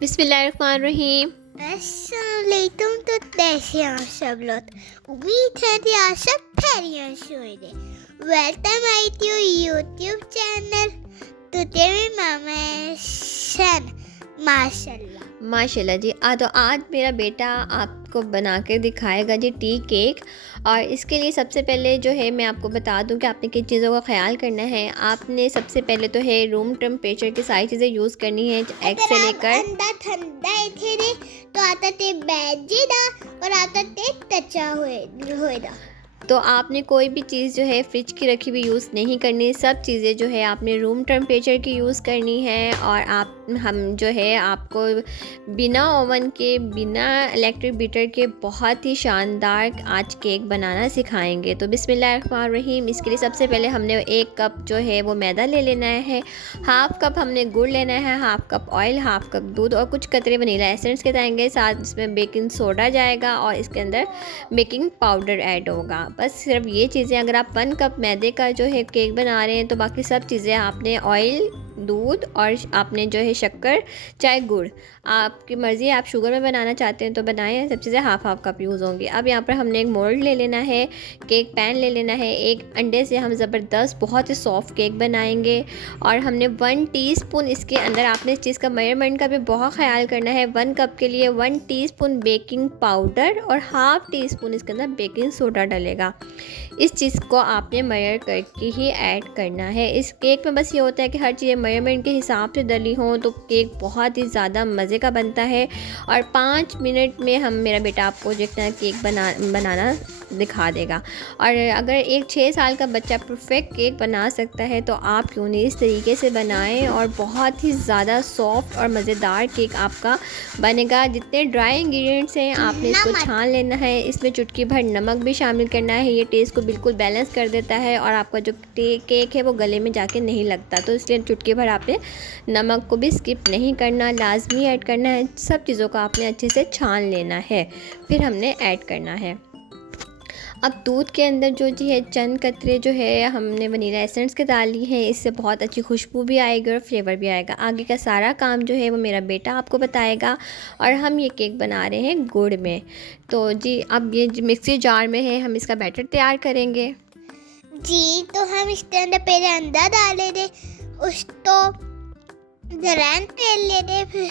बिस्मिल्लाहिर्रहमानिर्रहीम। अस्सलामुअलैकुम। तो कैसे हैं आप सब लोग? उम्मीद है कि आप सब खैरियत से होंगे। Welcome I to YouTube channel today with मामा सन। माशाल्लाह जी। तो आज मेरा बेटा आपको बना के दिखाएगा जी टी केक। और इसके लिए सबसे पहले जो है मैं आपको बता दूं कि आपने किन चीज़ों का ख्याल करना है। आपने सबसे पहले तो है रूम टेम्परेचर की सारी चीज़ें यूज़ करनी है, एग से लेकर अंदर ठंडा थे तो आता ते बैजी दा और आता ते कच्चा होएगा। तो आपने कोई भी चीज़ जो है फ्रिज की रखी हुई यूज़ नहीं करनी। सब चीज़ें जो है आपने रूम टेम्परेचर की यूज़ करनी है। और हम जो है आपको बिना ओवन के, बिना इलेक्ट्रिक बीटर के बहुत ही शानदार आज केक बनाना सिखाएंगे। तो बिस्मिल्लाहिर्रहमानिर्रहीम। इसके लिए सबसे पहले हमने 1 कप जो है वो मैदा ले लेना है, हाफ़ कप हमने गुड़ लेना है, half cup oil, half cup दूध और कुछ कतरे वनीला एसेंस के जाएंगे। साथ इसमें बेकिंग सोडा जाएगा और इसके अंदर बेकिंग पाउडर ऐड होगा। बस सिर्फ ये चीज़ें। अगर आप 1 कप मैदे का जो है केक बना रहे हैं तो बाकी सब चीज़ें आपने ऑयल, दूध और आपने जो है शक्कर चाहे गुड़, आपकी मर्ज़ी है। आप शुगर में बनाना चाहते हैं तो बनाएं। सब चीज़ें हाफ़ कप यूज़ होंगी। अब यहाँ पर हमने एक मोल्ड ले लेना है, केक पैन ले लेना है। एक अंडे से हम ज़बरदस्त बहुत ही सॉफ्ट केक बनाएंगे। और हमने 1 टीस्पून इसके अंदर, आपने इस चीज़ का मेजरमेंट का भी बहुत ख्याल करना है। 1 कप के लिए 1 टीस्पून बेकिंग पाउडर और हाफ़ टीस्पून इसके अंदर बेकिंग सोडा डलेगा। इस चीज़ को आपने मेजर करके ही ऐड करना है। इस केक में बस ये होता है कि हर चीज़ें मेजरमेंट के हिसाब से डली हों तो केक बहुत ही ज़्यादा मज़े का बनता है। और 5 मिनट में मेरा बेटा आपको जितना केक बनाना दिखा देगा। और अगर एक 6 साल का बच्चा परफेक्ट केक बना सकता है तो आप क्यों नहीं इस तरीके से बनाएं। और बहुत ही ज़्यादा सॉफ्ट और मज़ेदार केक आपका बनेगा। जितने ड्राई इंग्रेडिएंट्स हैं आपने इसको छान लेना है। इसमें चुटकी भर नमक भी शामिल करना है। ये टेस्ट को बिल्कुल बैलेंस कर देता है और आपका जो केक है वो गले में जाके नहीं लगता। तो इसलिए चुटकी भर आपने नमक को भी स्किप नहीं करना, लाजमी ऐड करना है। सब चीज़ों को आपने अच्छे से छान लेना है, फिर हमने ऐड करना है। अब दूध के अंदर जो जी है चंद कतरे जो है हमने वनीला एसेंस के डाली हैं। इससे बहुत अच्छी खुशबू भी आएगी और फ्लेवर भी आएगा। आगे का सारा काम जो है वो मेरा बेटा आपको बताएगा। और हम ये केक बना रहे हैं गुड़ में। तो जी अब ये मिक्सी जार में है, हम इसका बैटर तैयार करेंगे जी। तो हम इसके अंदर पहले अंडा डाले दे, उसको ग्राइंड कर ले दे, फिर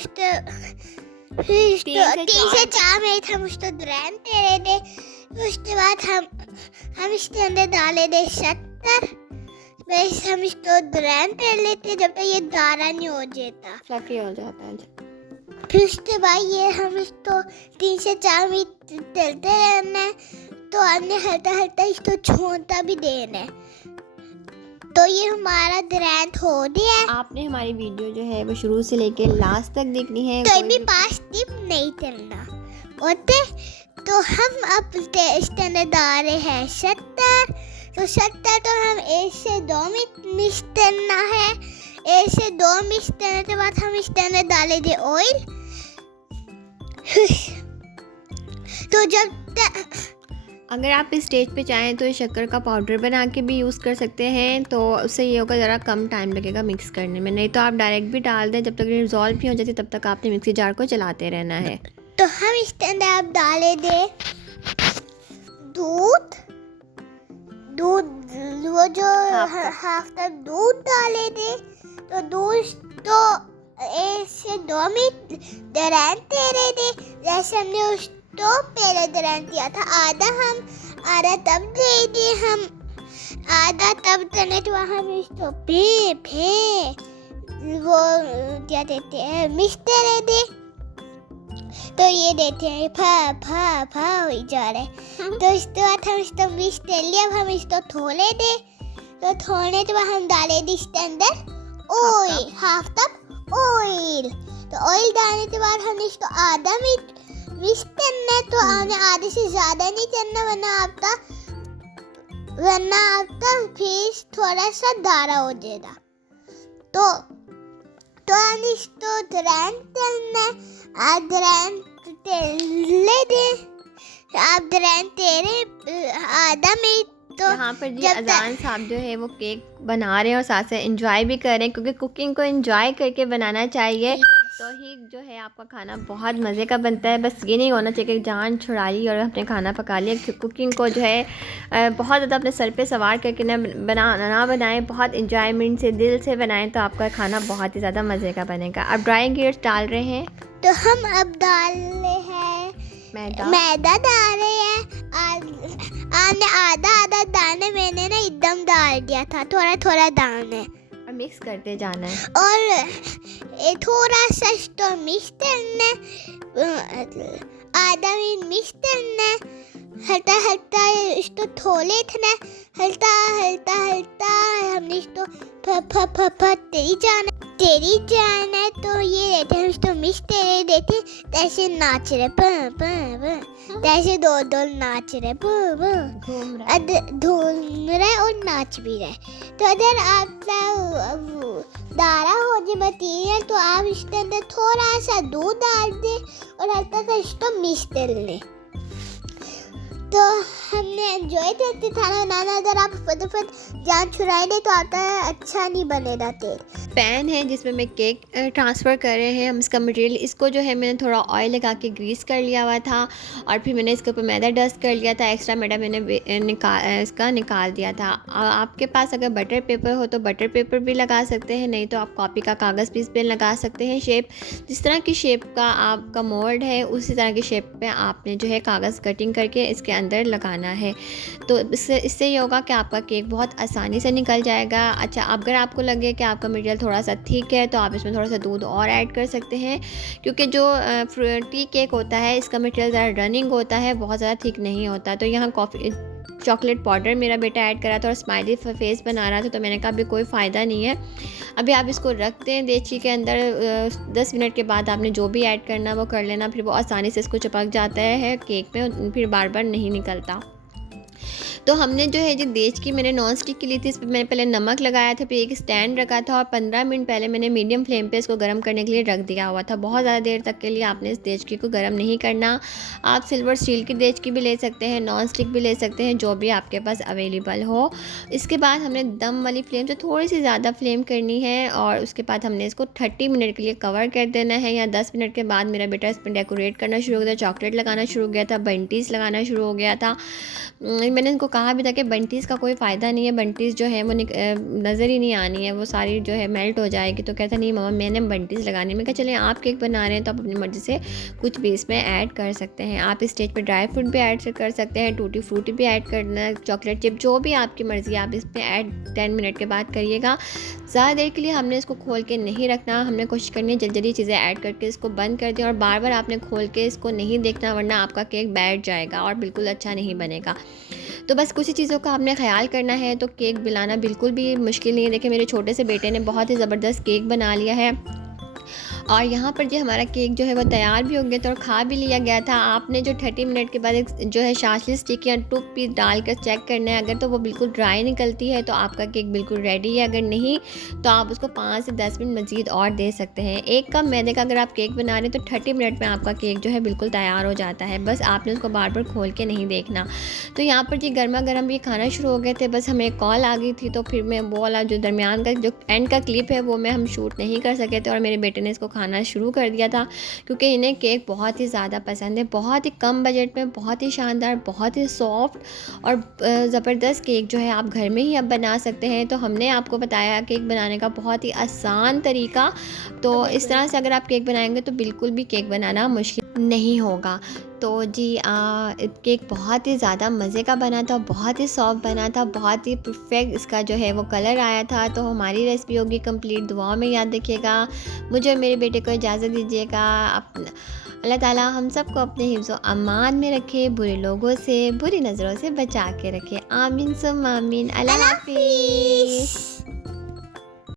3 से 4 मिनट हम उसको ग्राइंड कर दे। उसके बाद हम इसके अंदर डाले दे शक्कर। बस हम इसको ग्राइंड कर लेते जब तक ये गाढ़ा नहीं हो जाता, फ्लफी हो जाता है। फिर उसके बाद ये हम इसको 3 से 4 मिनट चलते रहना है। तो हमने हल्का हल्का इसको छोड़ता भी देना है। तो ये हमारा ग्राइंड हो गया है। आपने हमारी वीडियो जो है वो शुरू से लेके लास्ट तक देखनी है, कोई भी पास टिप नहीं चलना होते। तो हम अब इसके अंदर डाल रहे हैं शक्कर। तो शक्कर तो हम 1 से 2 मिनट मिक्स करना है। 1 से 2 मिक्स करने के बाद हम इसके अंदर डालेंगे ऑयल। तो जब अगर आप इस स्टेज पे चाहें तो शक्कर का पाउडर बना के भी यूज़ कर सकते हैं। तो उससे ये होगा ज़रा कम टाइम लगेगा मिक्स करने में। नहीं तो आप डायरेक्ट भी डाल दें, जब तक रिजॉल्व नहीं हो जाती तब तक आपने मिक्सी जार को चलाते रहना है। तो हम इसके अंदर आप डाले दे दूध वो जो हाफ कप दूध डाले दे। तो दूध तो 1 से 2 मिनट ग्राइंड करे दे। जैसे हमने उसको पहले ग्राइंड किया था, आधा तब दे दे। हम आधा तब करने तो हम इसको वो क्या देते हैं, मिक्स करे दे। तो ये देते हैं फा हो जा रहे। तो इसके बाद हम इसको मिक्स कर लिया। अब हम इसको थोड़े दे। तो थोड़े के बाद हम डाले दे इसके अंदर ऑयल, हाफ कप ऑयल। तो ऑयल डालने के बाद हम इसको आधा मिनट मिक्स करना है। तो हमने आधे से ज़्यादा नहीं करना, वरना आपका फेस थोड़ा सा गाढ़ा हो जाएगा। तो हम इसको ग्राइंड करना है। आप ग्राइंड ले दें, आप ग्राइंड तेरे आधा मिनट। तो यहाँ पर जी अजान साहब जो है वो केक बना रहे हैं और साथ साथ एंजॉय भी कर रहे हैं, क्योंकि कुकिंग को एंजॉय करके बनाना चाहिए। तो ही जो है आपका खाना बहुत मज़े का बनता है। बस ये नहीं होना चाहिए कि जान छुड़ा ली और अपने खाना पका लिया। कुकिंग को जो है बहुत ज़्यादा अपने सर पे सवार करके ना बनाएं, बहुत इंजॉयमेंट से दिल से बनाएं, तो आपका खाना बहुत ही ज़्यादा मज़े का बनेगा। अब ड्राई इंग्रेडिएंट्स डाल रहे हैं, तो हम अब डाल रहे हैं मैदा डाल रहे हैं। आधा दाने मैंने ना एकदम डाल दिया था, थोड़ा थोड़ा दाने, और मिक्स करते जाना है। और थोड़ा सा तो मिक्स करना, आधा मिनट मिक्स करना, हल्का हल्का इसको थोड़े थे, हल्का हल्का हल्का हमने इसको तेरी जाना। तो ये रहते हैं इसको मिक्स तेरे देते, तैसे नाच रहे तैसे दो नाच रहे घूम रहे और नाच भी रहे। तो अगर आप दारा हो जाए मटीरियल, तो आप इसके अंदर थोड़ा सा दूध डाल दें और हल्का सा इसको मिक्स कर लें। तो हमने एंजॉय करते खाना बनाना। अगर आप फटाफट जान छुड़ाएंगे तो आपका अच्छा नहीं बनेगा तेल। पैन है जिसमें मैं केक ट्रांसफ़र कर रहे हैं हम इसका मटेरियल। इसको जो है मैंने थोड़ा ऑयल लगा के ग्रीस कर लिया हुआ था और फिर मैंने इसके ऊपर मैदा डस्ट कर लिया था। एक्स्ट्रा मैदा मैंने निकाल दिया था। आपके पास अगर बटर पेपर हो तो बटर पेपर भी लगा सकते हैं, नहीं तो आप कॉपी का कागज़ भी इस पर लगा सकते हैं। शेप जिस तरह की शेप का आपका मोल्ड है उसी तरह की शेप पे आपने जो है कागज़ कटिंग करके इसके अंदर लगाना है। तो इससे ये होगा कि आपका केक बहुत आसानी से निकल जाएगा। अच्छा, अगर आपको लगे कि आपका मटेरियल थोड़ा सा थिक है तो आप इसमें थोड़ा सा दूध और ऐड कर सकते हैं, क्योंकि जो टी केक होता है इसका मटेरियल ज़्यादा रनिंग होता है, बहुत ज़्यादा थिक नहीं होता। तो यहाँ चॉकलेट पाउडर मेरा बेटा ऐड करा था और स्माइली फेस बना रहा था, तो मैंने कहा अभी कोई फ़ायदा नहीं है, अभी आप इसको रखते हैं देगची के अंदर। 10 मिनट के बाद आपने जो भी ऐड करना वो कर लेना, फिर वो आसानी से इसको चिपक जाता है केक में, फिर बार बार नहीं निकलता। तो हमने जो है देगची मैंने नॉन स्टिक की ली थी, इस पर मैंने पहले नमक लगाया था, फिर एक स्टैंड रखा था और 15 मिनट पहले मैंने मीडियम फ्लेम पे इसको गर्म करने के लिए रख दिया हुआ था। बहुत ज़्यादा देर तक के लिए आपने इस देगची को गर्म नहीं करना। आप सिल्वर स्टील की देगची भी ले सकते हैं, नॉन स्टिक भी ले सकते हैं, जो भी आपके पास अवेलेबल हो। इसके बाद हमने दम वाली फ्लेम से थोड़ी सी ज़्यादा फ्लेम करनी है और उसके बाद हमने इसको 30 मिनट के लिए कवर कर देना है। या 10 मिनट के बाद मेरा बेटा इस पर डेकोरेट करना शुरू हो गया, चॉकलेट लगाना शुरू हो गया था, बंटीज़ लगाना शुरू हो गया था। मैंने इनको कहा भी था कि बंटीज़ का कोई फ़ायदा नहीं है, बंटीज़ जो है वो नज़र ही नहीं आनी है, वो सारी जो है मेल्ट हो जाएगी। तो कहता नहीं मम्मा मैंने बंटीज़ लगानी। मैं कहा चले आप केक बना रहे हैं तो आप अपनी मर्ज़ी से कुछ भी इसमें ऐड कर सकते हैं। आप इस स्टेज पे ड्राई फ्रूट भी ऐड कर सकते हैं, टूटी फ्रूटी भी ऐड करना, चॉकलेट चिप, जो भी आपकी मर्ज़ी आप इस पर ऐड 10 मिनट के बाद करिएगा। ज़्यादा देर के लिए हमने इसको खोल के नहीं रखना, हमने कोशिश करनी है जल्दी जल्दी चीज़ें ऐड करके इसको बंद कर दें और बार बार आपने खोल के इसको नहीं देखना, वरना आपका केक बैठ जाएगा और बिल्कुल अच्छा नहीं बनेगा। तो बस कुछ ही चीज़ों का आपने ख्याल करना है, तो केक बनाना बिल्कुल भी मुश्किल नहीं है। देखिए मेरे छोटे से बेटे ने बहुत ही ज़बरदस्त केक बना लिया है और यहाँ पर जो हमारा केक जो है वो तैयार भी हो गया था और खा भी लिया गया था। आपने जो 30 मिनट के बाद एक जो है शाशली स्टिक या टूप भी डालकर चेक करना है, अगर तो वो बिल्कुल ड्राई निकलती है तो आपका केक बिल्कुल रेडी है, अगर नहीं तो आप उसको 5 से 10 मिनट मज़ीद और दे सकते हैं। 1 कप मैदे का अगर आप केक बना रहे हैं तो 30 मिनट में आपका केक जो है बिल्कुल तैयार हो जाता है, बस आपने उसको बार बार खोल के नहीं देखना। तो यहाँ पर जी गर्मा गर्म भी खाना शुरू हो गए थे, बस हमें कॉल आ गई थी, तो फिर मैं वो वाला जो दरमियान का जो एंड का क्लिप है वो हम शूट नहीं कर सके थे और मेरे बेटे ने इसको खाना शुरू कर दिया था, क्योंकि इन्हें केक बहुत ही ज़्यादा पसंद है। बहुत ही कम बजट में बहुत ही शानदार, बहुत ही सॉफ्ट और ज़बरदस्त केक जो है आप घर में ही अब बना सकते हैं। तो हमने आपको बताया केक बनाने का बहुत ही आसान तरीका, तो इस तरह से अगर आप केक बनाएंगे तो बिल्कुल भी केक बनाना मुश्किल नहीं होगा। तो जी केक बहुत ही ज़्यादा मज़े का बना था, बहुत ही सॉफ्ट बना था, बहुत ही परफेक्ट इसका जो है वो कलर आया था। तो हमारी रेसिपी होगी कंप्लीट, दुआओं में याद रखिएगा। मुझे और मेरे बेटे को इजाज़त दीजिएगा। अल्लाह ताला हम सबको अपने हिफ्ज़ व अमान में रखे, बुरे लोगों से, बुरी नज़रों से बचा के रखे। आमीन सुम्मा आमीन। अल्लाह हाफ़िज़।